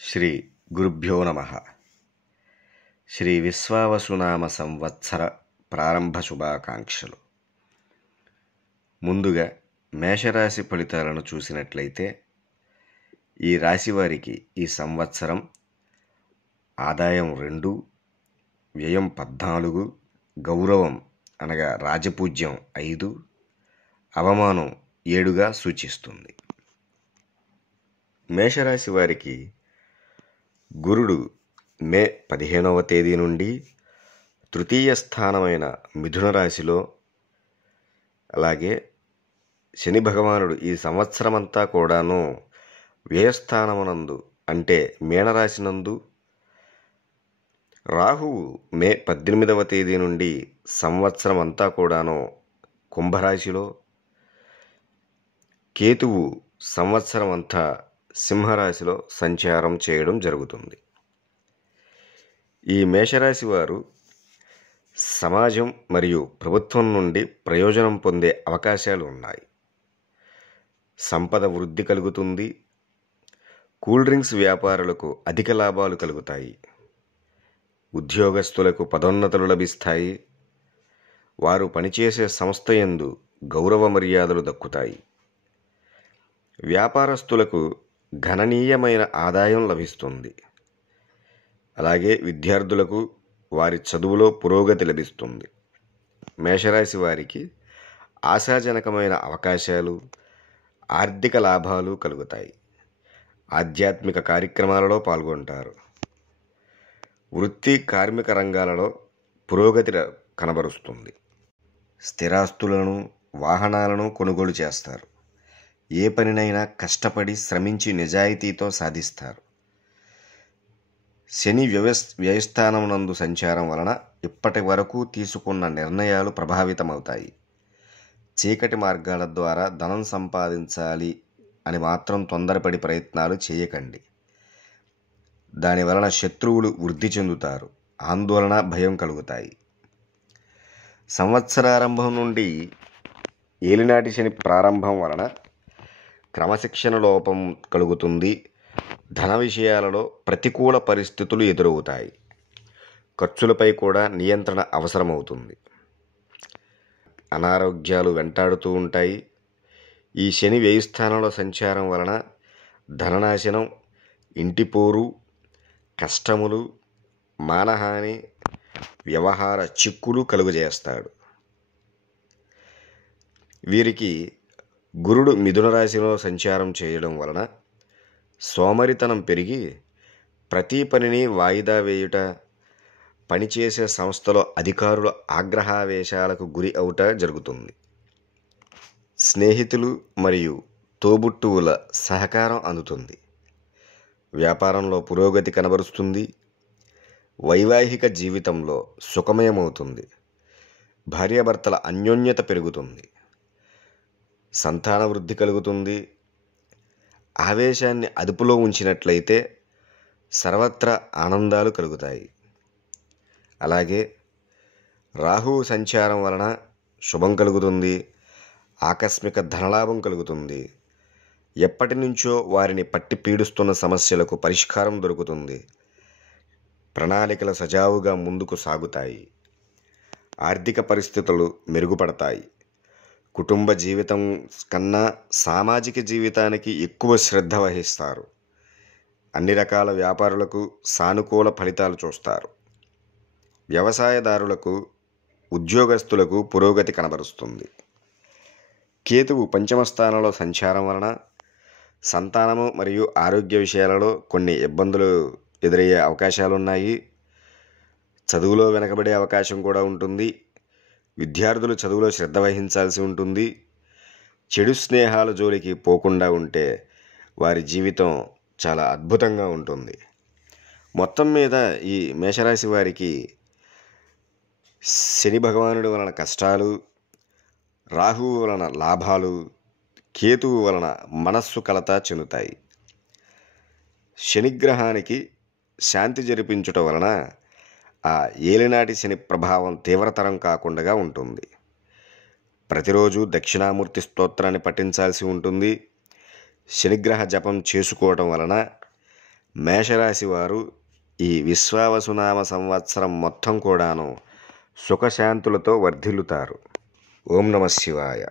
శ్రీ గురుభ్యో నమ. శ్రీ విశ్వావసునామ సంవత్సర ప్రారంభ శుభాకాంక్షలు. ముందుగా మేషరాశి ఫలితాలను చూసినట్లయితే ఈ రాశి వారికి ఈ సంవత్సరం ఆదాయం 2, వ్యయం 14, గౌరవం అనగా రాజపూజ్యం 5, అవమానం 7గా సూచిస్తుంది. మేషరాశి వారికి గురుడు మే 15వ తేదీ నుండి తృతీయ స్థానమైన మిథున రాశిలో, అలాగే శని భగవానుడు ఈ సంవత్సరమంతా కూడాను వ్యయస్థానమునందు అంటే మీనరాశినందు, రాహువు మే 18వ తేదీ నుండి సంవత్సరం అంతా కూడాను కుంభరాశిలో, కేతువు సంవత్సరం అంతా సింహరాశిలో సంచారం చేయడం జరుగుతుంది. ఈ మేషరాశి వారు సమాజం మరియు ప్రభుత్వం నుండి ప్రయోజనం పొందే అవకాశాలు ఉన్నాయి. సంపద వృద్ధి కలుగుతుంది. కూల్ డ్రింక్స్ వ్యాపారులకు అధిక లాభాలు కలుగుతాయి. ఉద్యోగస్తులకు పదోన్నతులు లభిస్తాయి. వారు పనిచేసే సంస్థ యందు గౌరవ మర్యాదలు దక్కుతాయి. వ్యాపారస్తులకు గణనీయమైన ఆదాయం లభిస్తుంది. అలాగే విద్యార్థులకు వారి చదువులో పురోగతి లభిస్తుంది. మేషరాశి వారికి ఆశాజనకమైన అవకాశాలు, ఆర్థిక లాభాలు కలుగుతాయి. ఆధ్యాత్మిక కార్యక్రమాలలో పాల్గొంటారు. వృత్తి కార్మిక రంగాలలో పురోగతి కనబరుస్తుంది. స్థిరాస్తులను, వాహనాలను కొనుగోలు చేస్తారు. ఏ పనినైనా కష్టపడి శ్రమించి నిజాయితీతో సాధిస్తారు. శని వ్యయస్థానమునందు సంచారం వలన ఇప్పటి వరకు తీసుకున్న నిర్ణయాలు ప్రభావితమవుతాయి. చీకటి మార్గాల ద్వారా ధనం సంపాదించాలి అని మాత్రం తొందరపడి ప్రయత్నాలు చేయకండి. దానివలన శత్రువులు వృద్ధి చెందుతారు. ఆందోళన, భయం కలుగుతాయి. సంవత్సరారంభం నుండి ఏలినాటి శని ప్రారంభం వలన క్రమశిక్షణ లోపం కలుగుతుంది. ధన విషయాలలో ప్రతికూల పరిస్థితులు ఎదురవుతాయి. ఖర్చులపై కూడా నియంత్రణ అవసరమవుతుంది. అనారోగ్యాలు వెంటాడుతూ ఉంటాయి. ఈ శని వ్యయస్థానంలో సంచారం వలన ధననాశనం, ఇంటిపోరు, కష్టములు, మానహాని, వ్యవహార చిక్కులు కలుగజేస్తాడు. వీరికి గురుడు మిథున రాశిలో సంచారం చేయడం వలన సోమరితనం పెరిగి ప్రతి పనిని వాయిదా వేయుట, పనిచేసే సంస్థలో అధికారుల ఆగ్రహావేశాలకు గురి అవుట జరుగుతుంది. స్నేహితులు మరియు తోబుట్టువుల సహకారం అందుతుంది. వ్యాపారంలో పురోగతి కనబరుస్తుంది. వైవాహిక జీవితంలో సుఖమయమవుతుంది. భార్యాభర్తల అన్యోన్యత పెరుగుతుంది. సంతాన వృద్ధి కలుగుతుంది. ఆవేశాన్ని అదుపులో ఉంచినట్లయితే సర్వత్రా ఆనందాలు కలుగుతాయి. అలాగే రాహువు సంచారం వలన శుభం కలుగుతుంది. ఆకస్మిక ధనలాభం కలుగుతుంది. ఎప్పటి నుంచో వారిని పట్టి పీడిస్తున్న సమస్యలకు పరిష్కారం దొరుకుతుంది. ప్రణాళికలు సజావుగా ముందుకు సాగుతాయి. ఆర్థిక పరిస్థితులు మెరుగుపడతాయి. కుటుంబ జీవితం కన్నా సామాజిక జీవితానికి ఎక్కువ శ్రద్ధ వహిస్తారు. అన్ని రకాల వ్యాపారులకు సానుకూల ఫలితాలు చూస్తారు. వ్యవసాయదారులకు, ఉద్యోగస్తులకు పురోగతి కనబరుస్తుంది. కేతువు పంచమ స్థానంలో సంచారం వలన సంతానము మరియు ఆరోగ్య విషయాలలో కొన్ని ఇబ్బందులు ఎదురయ్యే అవకాశాలున్నాయి. చదువులో వెనకబడే అవకాశం కూడా ఉంటుంది. విద్యార్థులు చదువులో శ్రద్ధ వహించాల్సి ఉంటుంది. చెడు స్నేహాల జోలికి పోకుండా ఉంటే వారి జీవితం చాలా అద్భుతంగా ఉంటుంది. మొత్తం మీద ఈ మేషరాశి వారికి శని భగవానుడి వలన కష్టాలు, రాహువు వలన లాభాలు, కేతువు వలన మనస్సు కలత చెందుతాయి. శనిగ్రహానికి శాంతి జరిపించుట వలన ఆ ఏలినాటి శని ప్రభావం తీవ్రతరం కాకుండా ఉంటుంది. ప్రతిరోజు దక్షిణామూర్తి స్తోత్రాన్ని పఠించాల్సి ఉంటుంది. శనిగ్రహ జపం చేసుకోవడం వలన మేషరాశి వారు ఈ విశ్వావసునామ సంవత్సరం మొత్తం కూడాను సుఖశాంతులతో వర్ధిల్లుతారు. ఓం నమః శివాయ.